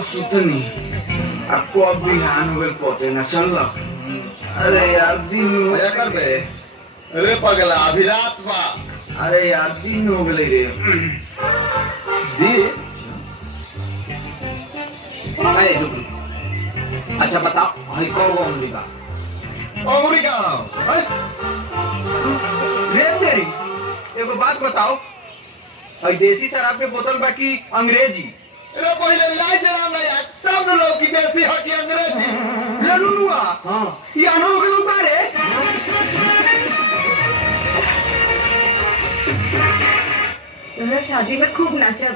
सुतनी आपको अब भी ध्यान हो पोते न चल। अरे यार दिन मजा कर बे। अरे पगला अभी रात बा। अरे यार दिन हो गए रे। दी अरे रुक। अच्छा बताओ हई कौन उंगली का अंगुली का रे तेरी एगो बात बताओ हई देसी शराब के बोतल बाकी अंग्रेजी अरे पहले लाइट जला ना यार तब न लोग की देसी हो की अंग्रेजी रे लुनुआ। हां ये अनहो के लोग बारे तुम्हें शादी में खूब नाचब।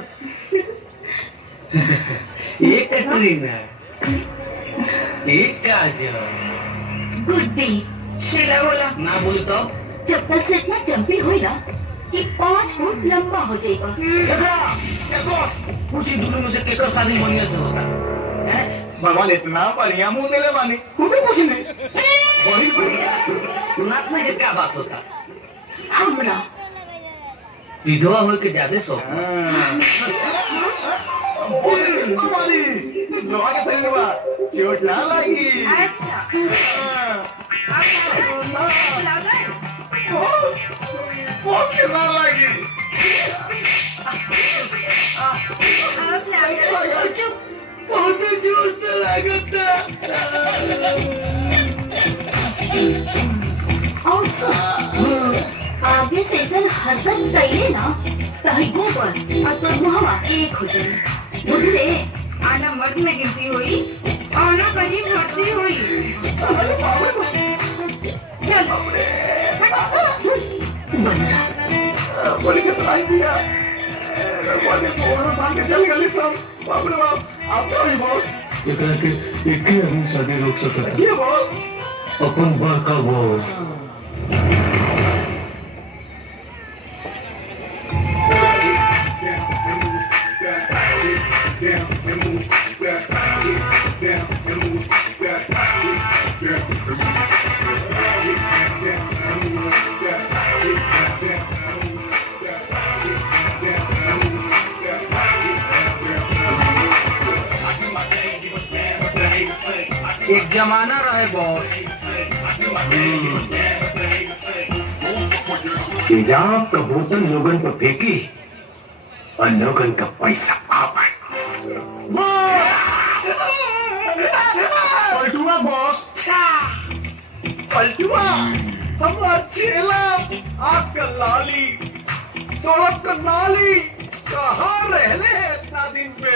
एक कटरीना एक काजल गुड्डी शीला बोला ना बोली तो चप्पल से इतना चंपी हुई ना कि 5 फुट लंबा हो जाएगा। पूछी दोनों में से केकर शादी मनिया से होता है? भगवान इतना बढ़िया मुंह दिले मानी खुद ही कुछ नहीं बड़ी बढ़िया सुनात में क्या बात होता हमरा विधवा हो के ज्यादा शौक वाली लोहा के शरीर बा चोट ना लगी। अच्छा बॉस के ना लगी। बहुत जोर से लगता और आगे से ऐसा हरकत करिए ना तही गोबर और तो मुहवा एक हो जाए बुझले। आना मर्द में गिनती हुई और ना कहीं भर्ती हुई। चल बड़ी खतराई दिया बड़ी फोन सामने चल गई सब बाप रे बाप आप तो ही बॉस एकरा के एके आदमी शादी रोक सकता ये बॉस अपन बड़का बॉस। एक जमाना रहे बॉस तेजाब का बोतल लोगन पर फेंकी और लोगन का पैसा आवा। पलटुआ बॉस पलटुआ हमारा चेला आपका लाली सड़क का नाली कहाँ रहले है इतना दिन पे।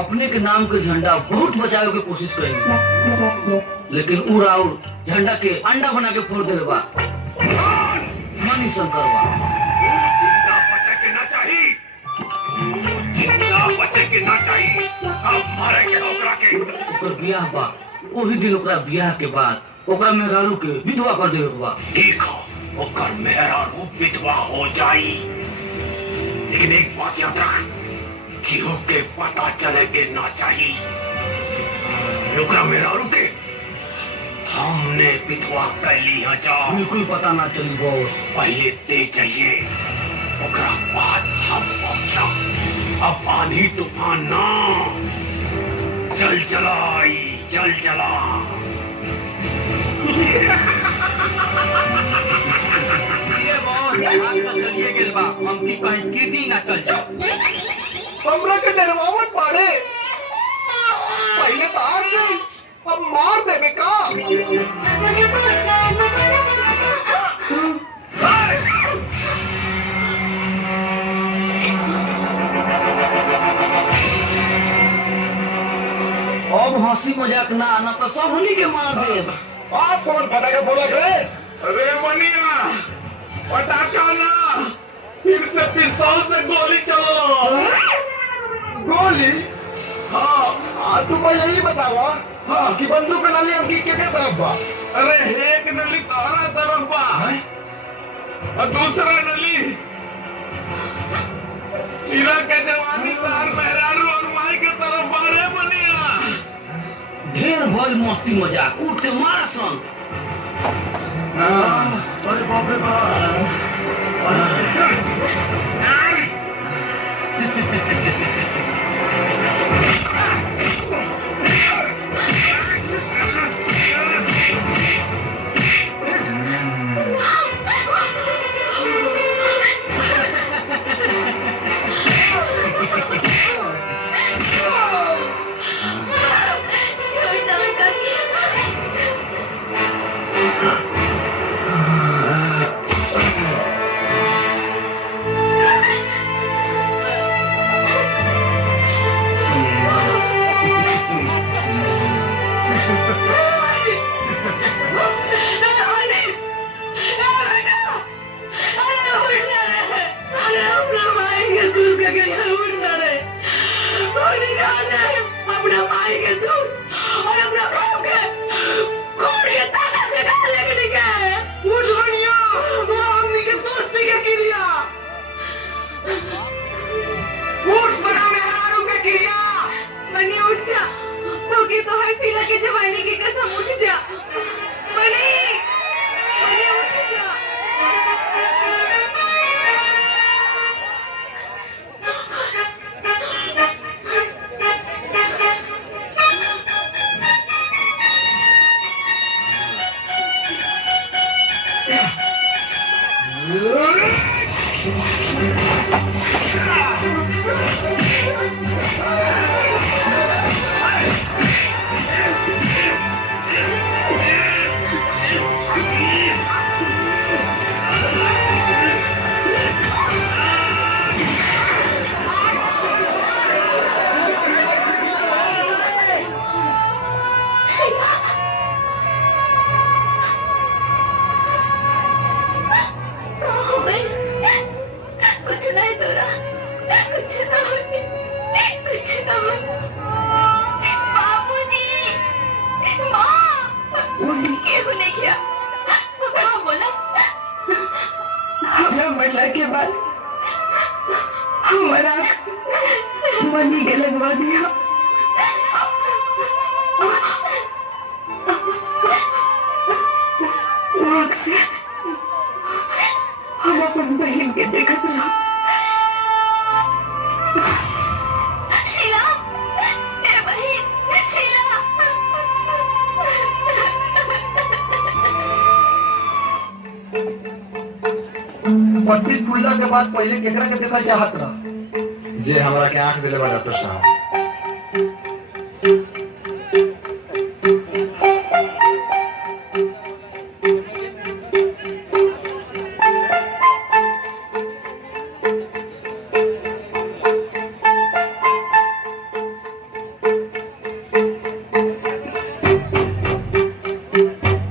अपने के नाम के झंडा बहुत बचावे की कोशिश करेंगे लेकिन उड़ा उड़ झंडा के अंडा बना के फोड़ दे बा मनी शंकर बा। जिंदा बचे के ना चाहिए जिंदा बचे के ना चाहिए अब मारे के ओकरा के ओकर बियाह बा ओही दिन ओकरा बियाह के बाद ओकरा मेहरारू के विधवा कर देवे के बा। देखो ओकर मेहरारू विधवा हो जाई लेकिन एक बात याद रख केहू के पता चले के ना चाहिए ओकरा मेहरारू के हमने विधवा कैली है जा बिल्कुल पता ना चली बॉस। पहले दे जाइए ओकरा बाद हम पहुंचा। अब आंधी तूफान ना चल चलाई चल चला। ये बॉस हाथ तो चलिए गेल बा हम की कहीं किडनी ना चल जाओ। हमरा के डरवावत पाड़े पहले तो आ गई अब मार देवे का। अब हंसी मजाक ना आना तो सब उन्हीं के मार दे। आप कौन फटाके फोड़ा रे। अरे मनिया पटाखा ना फिर से पिस्तौल से गोली चलो। गोली हाँ तू पहले ही बतावा हाँ कि बंदूक का नली हमकी के तरफ बा। अरे एक नली तारा तरफ बा और दूसरा नली शीला के जवानी तार मेहरारू और माई के तरफ बा रे मनिया। ढेर भइल मस्ती मजाक उठ के मार सन। अरे बाप रे बाप जा, तो के तो हर सीला के जवानी की कसम उठ जा। बने बने उठ जा। कुछ नहीं तोरा, कुछ ना हो, कुछ ना हो। बाबूजी, माँ, केहू नहीं किया। हाँ बोला। हमरा मरला के बाद हमारा मनी के लगवा दिया। वो अक्सर हम अपन बहन के देखत रहो। शीला, ए बहन, शीला। पट्टी खुलला के बाद पहले केकरा के देखल चाहत रह? जे हमरा के आंख दिले बा डॉक्टर साहब।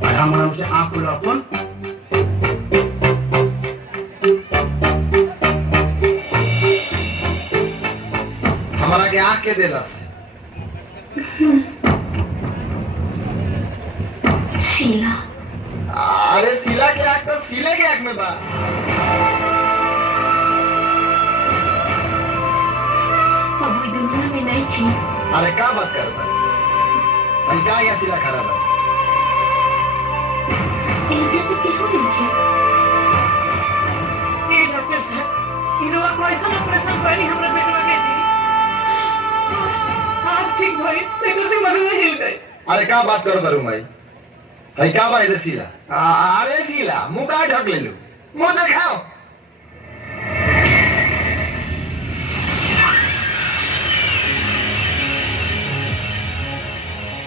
आराम से आंख खोलो अपन। हमारा के आंख के देलस? शीला। अरे शीला के आंख तो शीले के आंख में बा। अब वो दुनिया में नहीं थी। अरे का बात करता? क्या यहाँ शीला खराब है? इज्जत क्यों नहीं थी? ये डॉक्टर साहब, इनोवा को ऐसा ऑपरेशन करी हमरा बेटवा के जी। आप ठीक भाई, तेरे से मन में हिल गई। अरे का बात कर दरू भाई? है का बा इधर शीला? अरे शीला मुंह का ढक ले लो, मुंह दिखाओ।